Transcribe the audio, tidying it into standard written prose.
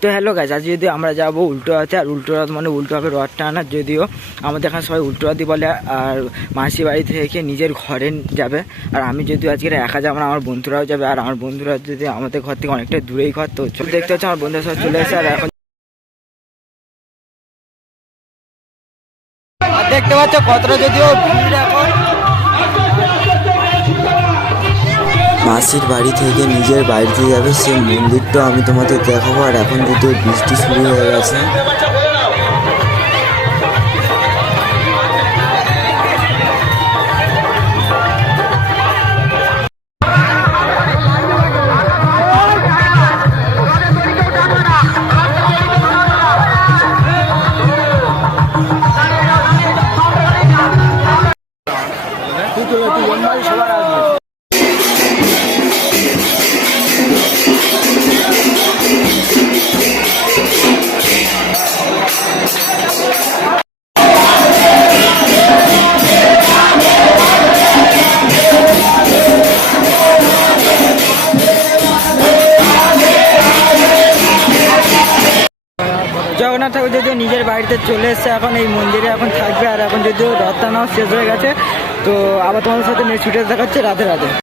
তো hello guys, আজ যদি আমরা যাবো উল্টো হাতে। আর উল্টো রথ মানে উল্টো হবে রথ টানার। যদিও আমাদের এখানে সবাই উল্টো রথই বলে। আর মাসি বাড়ি থেকে নিজের ঘরে যাবে। আর আমি যদিও আজকে একা যাবো না, আমার বন্ধুরাও যাবে। আর আমার বন্ধুরা যদি আমাদের ঘর থেকে অনেকটা দূরেই ঘর, তো দেখতে হচ্ছে আমার বন্ধুরা সব চলে এসে। আর এখন দেখতে পাচ্ছ কতটা যদিও ভিড় এখন। মাসির বাড়ি থেকে নিজের বাড়িতে যাবে, সেই মন্দিরটা আমি তোমাদের দেখাবো। আর এখন যদিও বৃষ্টি শুরু হয়ে গেছে। জগন্নাথ ঠাকুর যদিও নিজের বাড়িতে চলে এসছে, এখন এই মন্দিরে এখন থাকবে। আর এখন যদিও রথ টানাও শেষ হয়ে গেছে। তো আবার তোমাদের সাথে নেক্সট ভিডিও দেখাচ্ছে। রাধে রাধে।